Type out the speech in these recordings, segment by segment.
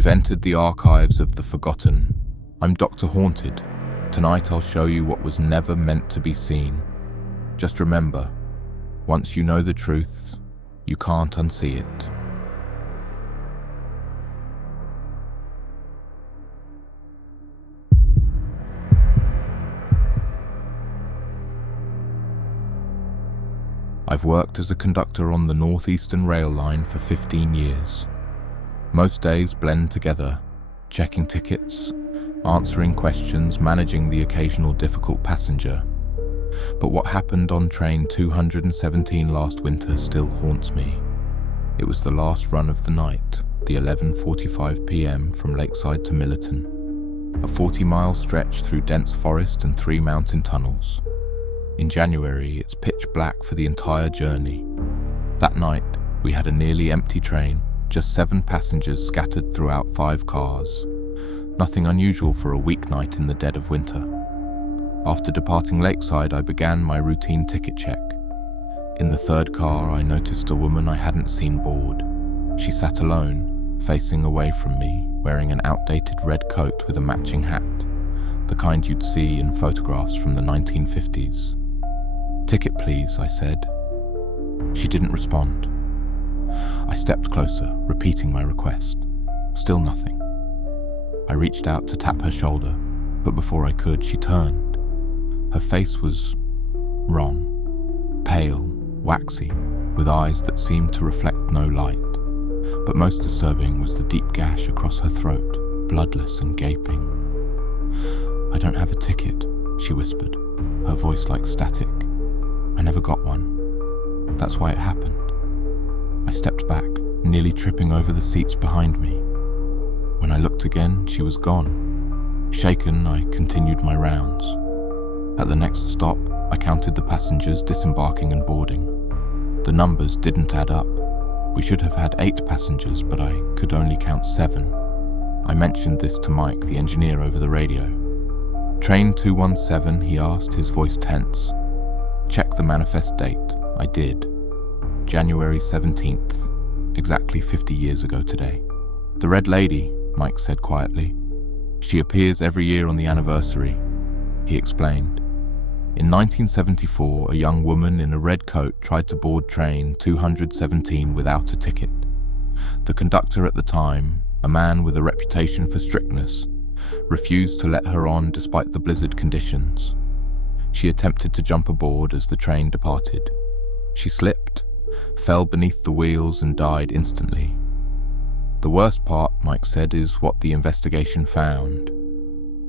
You've entered the archives of the forgotten. I'm Dr. Haunted. Tonight I'll show you what was never meant to be seen. Just remember, once you know the truth, you can't unsee it. I've worked as a conductor on the Northeastern Rail Line for 15 years. Most days blend together, checking tickets, answering questions, managing the occasional difficult passenger. But what happened on train 217 last winter still haunts me. It was the last run of the night, the 11:45 p.m. from Lakeside to Millerton, a 40-mile stretch through dense forest and 3 mountain tunnels. In January, it's pitch black for the entire journey. That night, we had a nearly empty train, just 7 passengers scattered throughout 5 cars. Nothing unusual for a weeknight in the dead of winter. After departing Lakeside, I began my routine ticket check. In the 3rd car, I noticed a woman I hadn't seen board. She sat alone, facing away from me, wearing an outdated red coat with a matching hat, the kind you'd see in photographs from the 1950s. "Ticket, please," I said. She didn't respond. I stepped closer, repeating my request. Still nothing. I reached out to tap her shoulder, but before I could, she turned. Her face was wrong, pale, waxy, with eyes that seemed to reflect no light. But most disturbing was the deep gash across her throat, bloodless and gaping. "I don't have a ticket," she whispered, her voice like static. "I never got one. That's why it happened." I stepped back, nearly tripping over the seats behind me. When I looked again, she was gone. Shaken, I continued my rounds. At the next stop, I counted the passengers disembarking and boarding. The numbers didn't add up. We should have had 8 passengers, but I could only count 7. I mentioned this to Mike, the engineer, over the radio. "Train 217, he asked, his voice tense. "Check the manifest date." I did. January 17th, exactly 50 years ago today. "The Red Lady," Mike said quietly. "She appears every year on the anniversary," he explained. In 1974, a young woman in a red coat tried to board train 217 without a ticket. The conductor at the time, a man with a reputation for strictness, refused to let her on despite the blizzard conditions. She attempted to jump aboard as the train departed. She slipped, fell beneath the wheels and died instantly. "The worst part," Mike said, "is what the investigation found.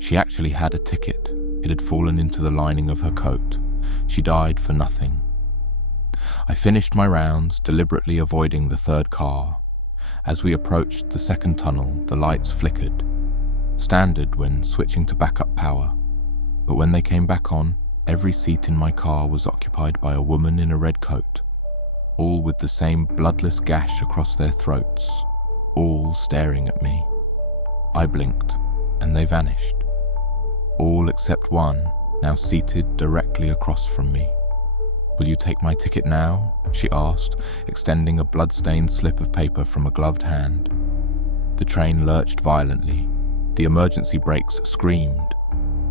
She actually had a ticket. It had fallen into the lining of her coat. She died for nothing." I finished my rounds, deliberately avoiding the 3rd car. As we approached the 2nd tunnel, the lights flickered. Standard when switching to backup power. But when they came back on, every seat in my car was occupied by a woman in a red coat, all with the same bloodless gash across their throats, all staring at me. I blinked, and they vanished. All except one, now seated directly across from me. "Will you take my ticket now?" she asked, extending a blood-stained slip of paper from a gloved hand. The train lurched violently. The emergency brakes screamed.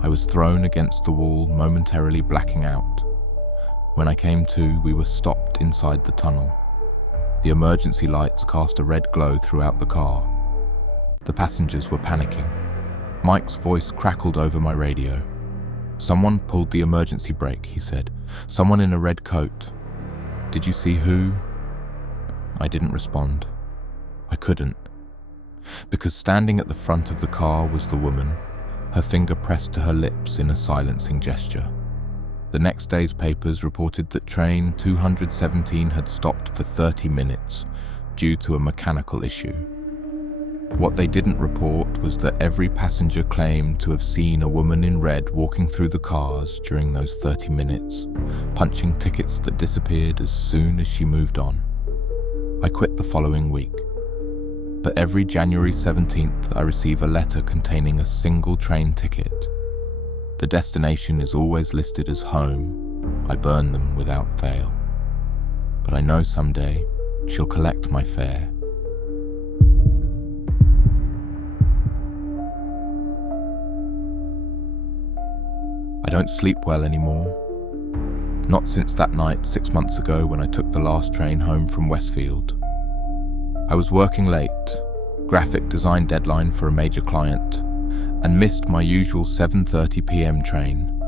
I was thrown against the wall, momentarily blacking out. When I came to, we were stopped inside the tunnel. The emergency lights cast a red glow throughout the car. The passengers were panicking. Mike's voice crackled over my radio. "Someone pulled the emergency brake," he said. "Someone in a red coat. Did you see who?" I didn't respond. I couldn't. Because standing at the front of the car was the woman, her finger pressed to her lips in a silencing gesture. The next day's papers reported that train 217 had stopped for 30 minutes due to a mechanical issue. What they didn't report was that every passenger claimed to have seen a woman in red walking through the cars during those 30 minutes, punching tickets that disappeared as soon as she moved on. I quit the following week. But every January 17th, I receive a letter containing a single train ticket. The destination is always listed as home. I burn them without fail. But I know someday she'll collect my fare. I don't sleep well anymore. Not since that night 6 months ago when I took the last train home from Westfield. I was working late, graphic design deadline for a major client, and missed my usual 7:30 p.m. train.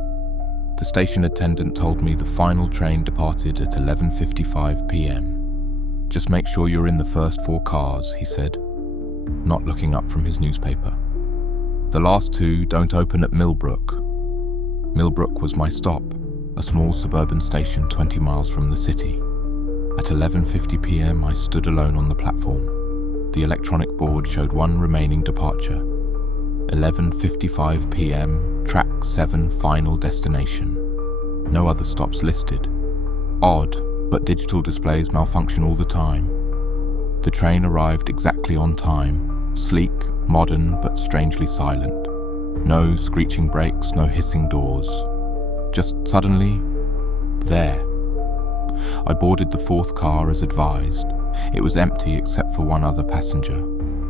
The station attendant told me the final train departed at 11:55 p.m. Just make sure you're in the first 4 cars, he said, not looking up from his newspaper. The last 2 don't open at Millbrook. Millbrook was my stop, a small suburban station 20 miles from the city. At 11:50 p.m. I stood alone on the platform. The electronic board showed one remaining departure. 11:55 p.m, track 7 final destination. No other stops listed. Odd, but digital displays malfunction all the time. The train arrived exactly on time, sleek, modern, but strangely silent. No screeching brakes, no hissing doors. Just suddenly, there. I boarded the 4th car as advised. It was empty except for one other passenger,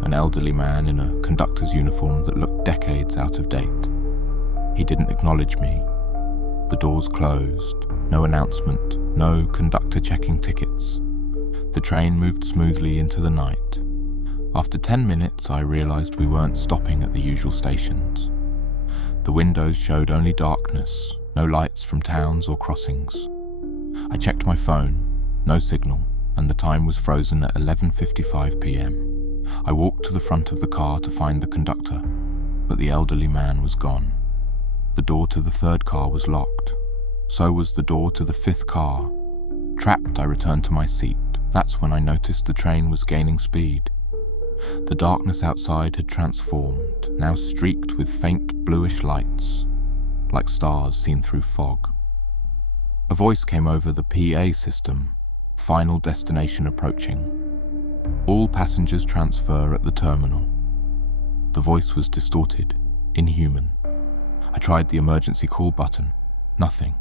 an elderly man in a conductor's uniform that looked decades out of date. He didn't acknowledge me. The doors closed. No announcement, no conductor checking tickets. The train moved smoothly into the night. After 10 minutes, I realized we weren't stopping at the usual stations. The windows showed only darkness, no lights from towns or crossings. I checked my phone, no signal, and the time was frozen at 11:55 p.m. I walked to the front of the car to find the conductor, but the elderly man was gone. The door to the 3rd car was locked. So was the door to the 5th car. Trapped, I returned to my seat. That's when I noticed the train was gaining speed. The darkness outside had transformed, now streaked with faint bluish lights, like stars seen through fog. A voice came over the PA system, final destination approaching. All passengers transfer at the terminal. The voice was distorted, inhuman. I tried the emergency call button. Nothing.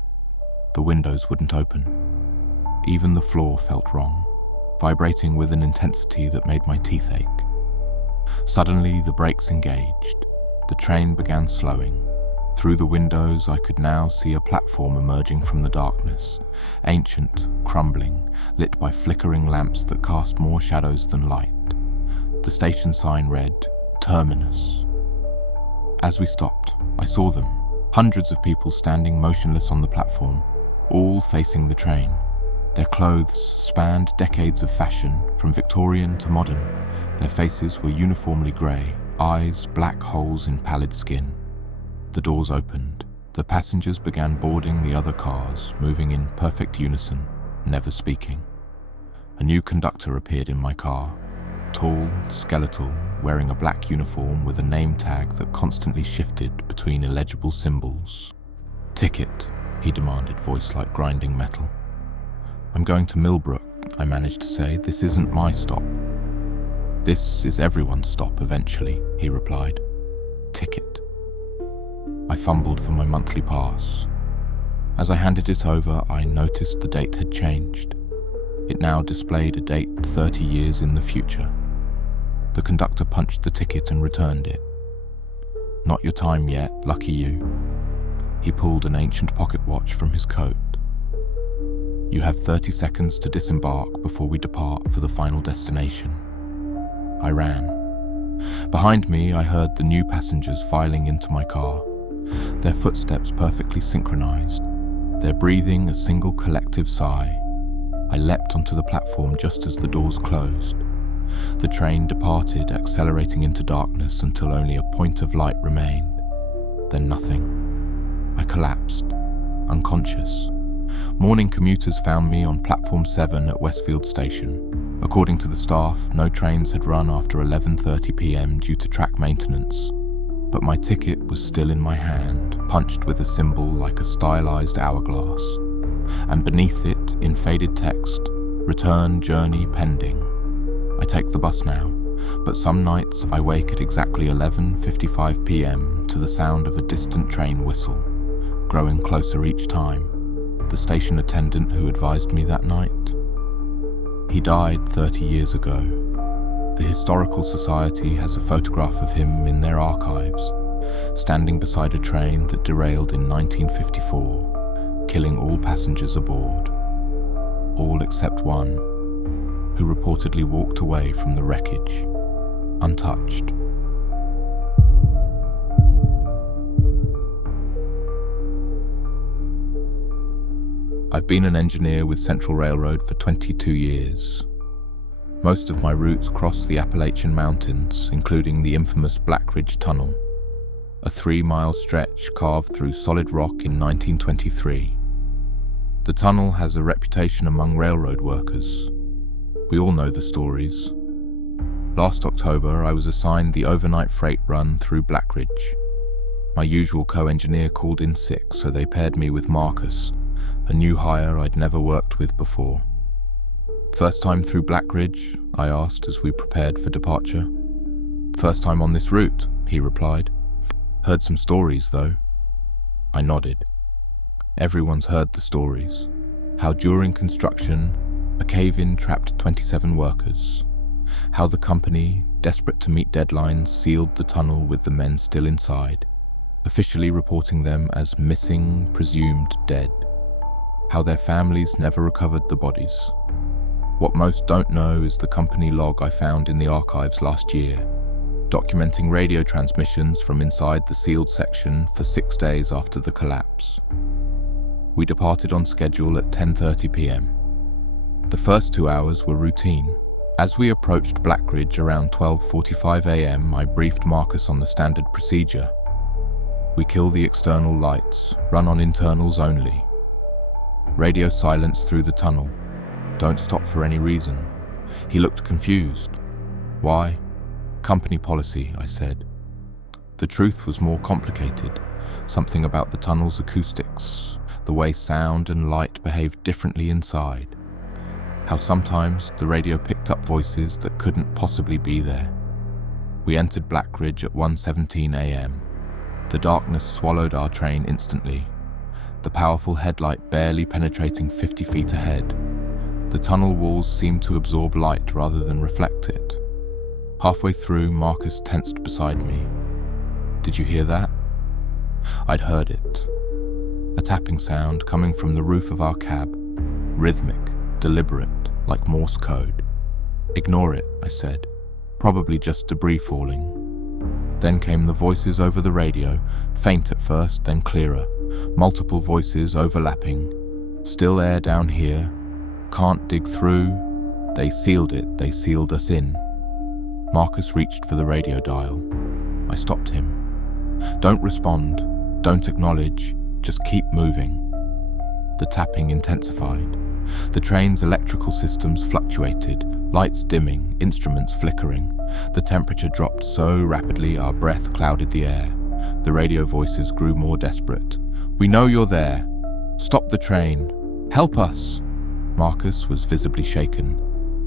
The windows wouldn't open. Even the floor felt wrong, vibrating with an intensity that made my teeth ache. Suddenly, the brakes engaged. The train began slowing. Through the windows, I could now see a platform emerging from the darkness, ancient, crumbling, lit by flickering lamps that cast more shadows than light. The station sign read, "Terminus." As we stopped, I saw them, hundreds of people standing motionless on the platform, all facing the train. Their clothes spanned decades of fashion, from Victorian to modern. Their faces were uniformly grey, eyes black holes in pallid skin. The doors opened. The passengers began boarding the other cars, moving in perfect unison, never speaking. A new conductor appeared in my car, tall, skeletal, wearing a black uniform with a name tag that constantly shifted between illegible symbols. "Ticket," he demanded, voice like grinding metal. "I'm going to Millbrook," I managed to say. "This isn't my stop." "This is everyone's stop eventually," he replied. "Ticket." I fumbled for my monthly pass. As I handed it over, I noticed the date had changed. It now displayed a date 30 years in the future. The conductor punched the ticket and returned it. "Not your time yet, lucky you." He pulled an ancient pocket watch from his coat. "You have 30 seconds to disembark before we depart for the final destination." I ran. Behind me, I heard the new passengers filing into my car, their footsteps perfectly synchronized, their breathing a single collective sigh. I leapt onto the platform just as the doors closed. The train departed, accelerating into darkness until only a point of light remained. Then nothing. I collapsed, unconscious. Morning commuters found me on platform 7 at Westfield Station. According to the staff, no trains had run after 11:30 p.m. due to track maintenance. But my ticket was still in my hand, punched with a symbol like a stylized hourglass. And beneath it, in faded text, "Return journey pending." I take the bus now, but some nights I wake at exactly 11:55 p.m. to the sound of a distant train whistle, growing closer each time. The station attendant who advised me that night. He died 30 years ago. The Historical Society has a photograph of him in their archives, standing beside a train that derailed in 1954, killing all passengers aboard. All except one, who reportedly walked away from the wreckage, untouched. I've been an engineer with Central Railroad for 22 years. Most of my routes cross the Appalachian Mountains, including the infamous Blackridge Tunnel, a 3-mile stretch carved through solid rock in 1923. The tunnel has a reputation among railroad workers. We all know the stories. Last October, I was assigned the overnight freight run through Blackridge. My usual co-engineer called in sick, so they paired me with Marcus, a new hire I'd never worked with before. "First time through Blackridge?" I asked as we prepared for departure. "First time on this route," he replied. "Heard some stories, though." I nodded. Everyone's heard the stories. How during construction, a cave-in trapped 27 workers. How the company, desperate to meet deadlines, sealed the tunnel with the men still inside, officially reporting them as missing, presumed dead. How their families never recovered the bodies. What most don't know is the company log I found in the archives last year, documenting radio transmissions from inside the sealed section for 6 days after the collapse. We departed on schedule at 10:30 p.m. The first 2 hours were routine. As we approached Blackridge around 12:45 a.m., I briefed Marcus on the standard procedure. We kill the external lights, run on internals only. Radio silence through the tunnel. Don't stop for any reason. He looked confused. "Why?" "Company policy," I said. The truth was more complicated. Something about the tunnel's acoustics, the way sound and light behaved differently inside. How sometimes the radio picked up voices that couldn't possibly be there. We entered Blackridge at 1:17 a.m. The darkness swallowed our train instantly, the powerful headlight barely penetrating 50 feet ahead. The tunnel walls seemed to absorb light rather than reflect it. Halfway through, Marcus tensed beside me. "Did you hear that?" I'd heard it. A tapping sound coming from the roof of our cab, rhythmic, deliberate, like Morse code. "Ignore it," I said. "Probably just debris falling." Then came the voices over the radio, faint at first, then clearer. Multiple voices overlapping. "Still air down here. Can't dig through. They sealed it. They sealed us in." Marcus reached for the radio dial. I stopped him. "Don't respond. Don't acknowledge. Just keep moving." The tapping intensified. The train's electrical systems fluctuated, lights dimming, instruments flickering. The temperature dropped so rapidly our breath clouded the air. The radio voices grew more desperate. "We know you're there. Stop the train. Help us." Marcus was visibly shaken.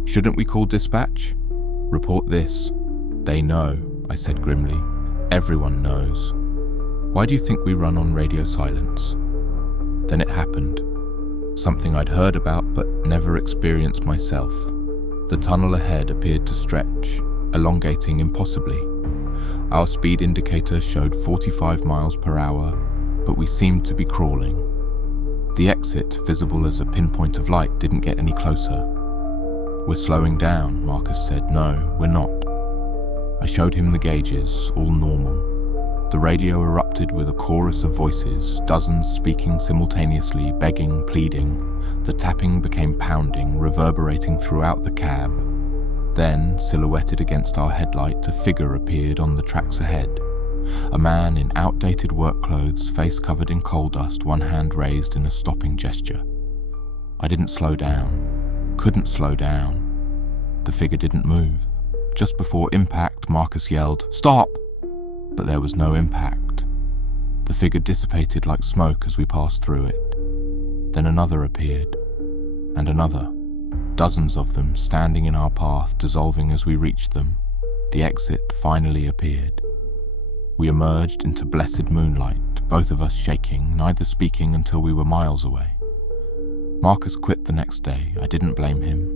"Shouldn't we call dispatch? Report this." "They know," I said grimly. "Everyone knows. Why do you think we run on radio silence?" Then it happened. Something I'd heard about but never experienced myself. The tunnel ahead appeared to stretch, elongating impossibly. Our speed indicator showed 45 miles per hour, but we seemed to be crawling. The exit, visible as a pinpoint of light, didn't get any closer. "We're slowing down," Marcus said. "No, we're not." I showed him the gauges, all normal. The radio erupted with a chorus of voices, dozens speaking simultaneously, begging, pleading. The tapping became pounding, reverberating throughout the cab. Then, silhouetted against our headlight, a figure appeared on the tracks ahead. A man in outdated work clothes, face covered in coal dust, one hand raised in a stopping gesture. I didn't slow down. Couldn't slow down. The figure didn't move. Just before impact, Marcus yelled, "Stop!" But there was no impact. The figure dissipated like smoke as we passed through it. Then another appeared, and another. Dozens of them standing in our path, dissolving as we reached them. The exit finally appeared. We emerged into blessed moonlight, both of us shaking, neither speaking until we were miles away. Marcus quit the next day. I didn't blame him.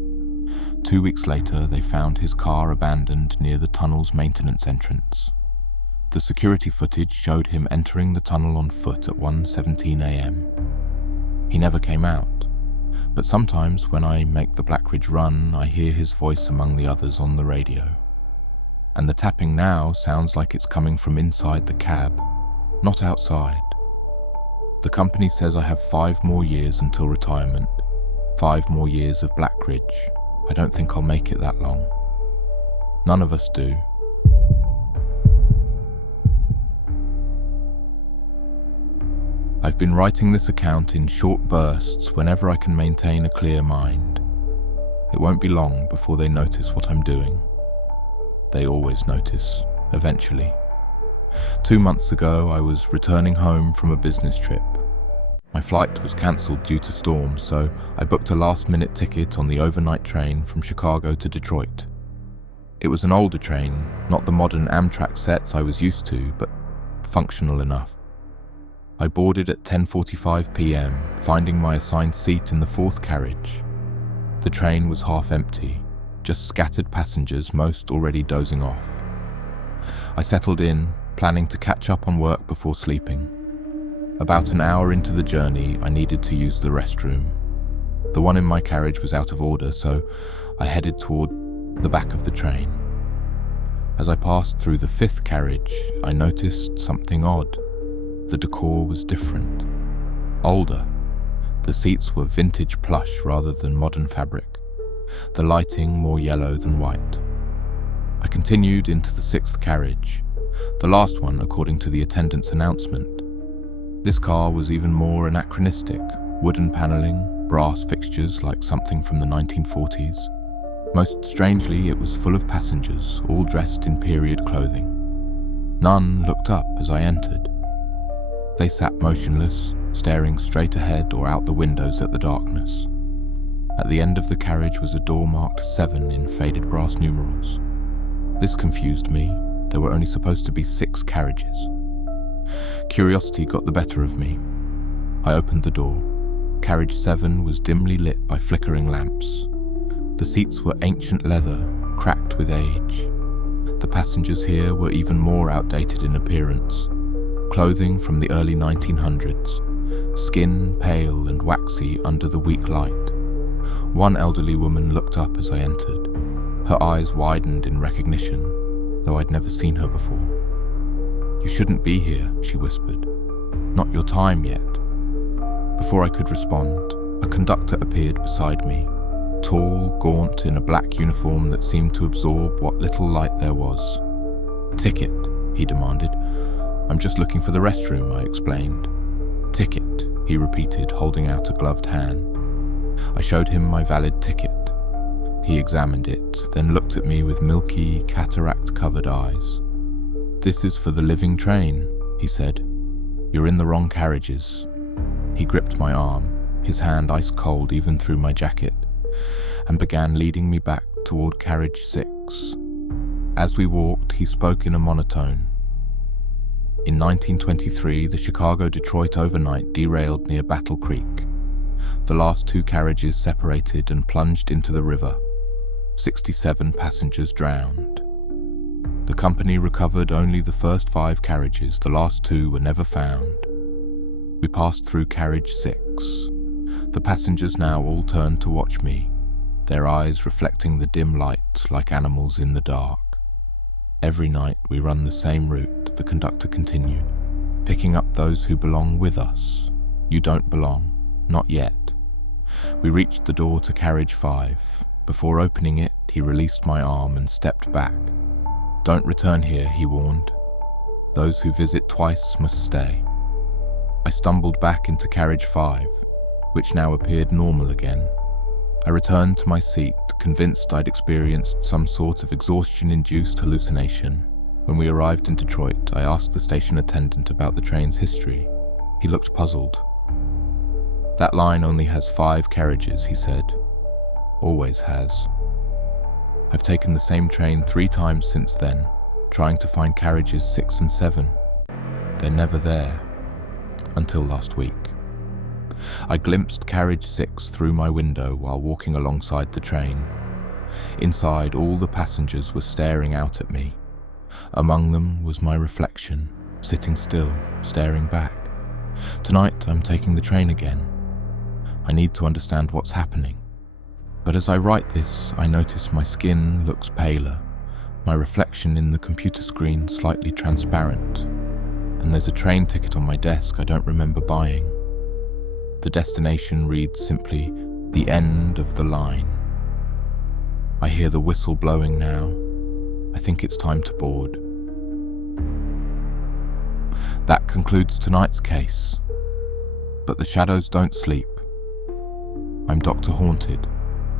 2 weeks later, they found his car abandoned near the tunnel's maintenance entrance. The security footage showed him entering the tunnel on foot at 1:17 a.m. He never came out, but sometimes when I make the Blackridge run, I hear his voice among the others on the radio. And the tapping now sounds like it's coming from inside the cab, not outside. The company says I have 5 more years until retirement, 5 more years of Blackridge. I don't think I'll make it that long. None of us do. I've been writing this account in short bursts whenever I can maintain a clear mind. It won't be long before they notice what I'm doing. They always notice, eventually. 2 months ago, I was returning home from a business trip. My flight was cancelled due to storms, so I booked a last-minute ticket on the overnight train from Chicago to Detroit. It was an older train, not the modern Amtrak sets I was used to, but functional enough. I boarded at 10:45 p.m, finding my assigned seat in the 4th carriage. The train was half empty, just scattered passengers, most already dozing off. I settled in, planning to catch up on work before sleeping. About an hour into the journey, I needed to use the restroom. The one in my carriage was out of order, so I headed toward the back of the train. As I passed through the 5th carriage, I noticed something odd. The decor was different, older. The seats were vintage plush rather than modern fabric, the lighting more yellow than white. I continued into the 6th carriage, the last one according to the attendant's announcement. This car was even more anachronistic, wooden paneling, brass fixtures like something from the 1940s. Most strangely, it was full of passengers, all dressed in period clothing. None looked up as I entered. They sat motionless, staring straight ahead or out the windows at the darkness. At the end of the carriage was a door marked 7 in faded brass numerals. This confused me. There were only supposed to be 6 carriages. Curiosity got the better of me. I opened the door. Carriage 7 was dimly lit by flickering lamps. The seats were ancient leather, cracked with age. The passengers here were even more outdated in appearance. Clothing from the early 1900s, skin pale and waxy under the weak light. One elderly woman looked up as I entered. Her eyes widened in recognition, though I'd never seen her before. "You shouldn't be here," she whispered. "Not your time yet." Before I could respond, a conductor appeared beside me, tall, gaunt, in a black uniform that seemed to absorb what little light there was. "Ticket," he demanded. "I'm just looking for the restroom," I explained. "Ticket," he repeated, holding out a gloved hand. I showed him my valid ticket. He examined it, then looked at me with milky, cataract-covered eyes. "This is for the living train," he said. "You're in the wrong carriages." He gripped my arm, his hand ice-cold even through my jacket, and began leading me back toward carriage 6. As we walked, he spoke in a monotone. In 1923, the Chicago-Detroit overnight derailed near Battle Creek. The last 2 carriages separated and plunged into the river. 67 passengers drowned. The company recovered only the first 5 carriages. The last 2 were never found. We passed through carriage 6. The passengers now all turned to watch me, their eyes reflecting the dim light like animals in the dark. "Every night we run the same route," the conductor continued, "picking up those who belong with us. You don't belong, not yet." We reached the door to carriage 5. Before opening it, he released my arm and stepped back. "Don't return here," he warned. "Those who visit twice must stay." I stumbled back into carriage 5, which now appeared normal again. I returned to my seat, convinced I'd experienced some sort of exhaustion-induced hallucination. When we arrived in Detroit, I asked the station attendant about the train's history. He looked puzzled. "That line only has 5 carriages," he said. "Always has. I've taken the same train 3 times since then, trying to find carriages 6 and 7. They're never there. Until last week." I glimpsed carriage 6 through my window while walking alongside the train. Inside, all the passengers were staring out at me. Among them was my reflection, sitting still, staring back. Tonight I'm taking the train again. I need to understand what's happening. But as I write this, I notice my skin looks paler, my reflection in the computer screen slightly transparent, and there's a train ticket on my desk I don't remember buying. The destination reads simply, "The end of the line." I hear the whistle blowing now. I think it's time to board. That concludes tonight's case. But the shadows don't sleep. I'm Dr. Haunted.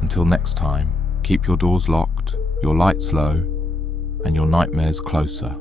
Until next time, keep your doors locked, your lights low, and your nightmares closer.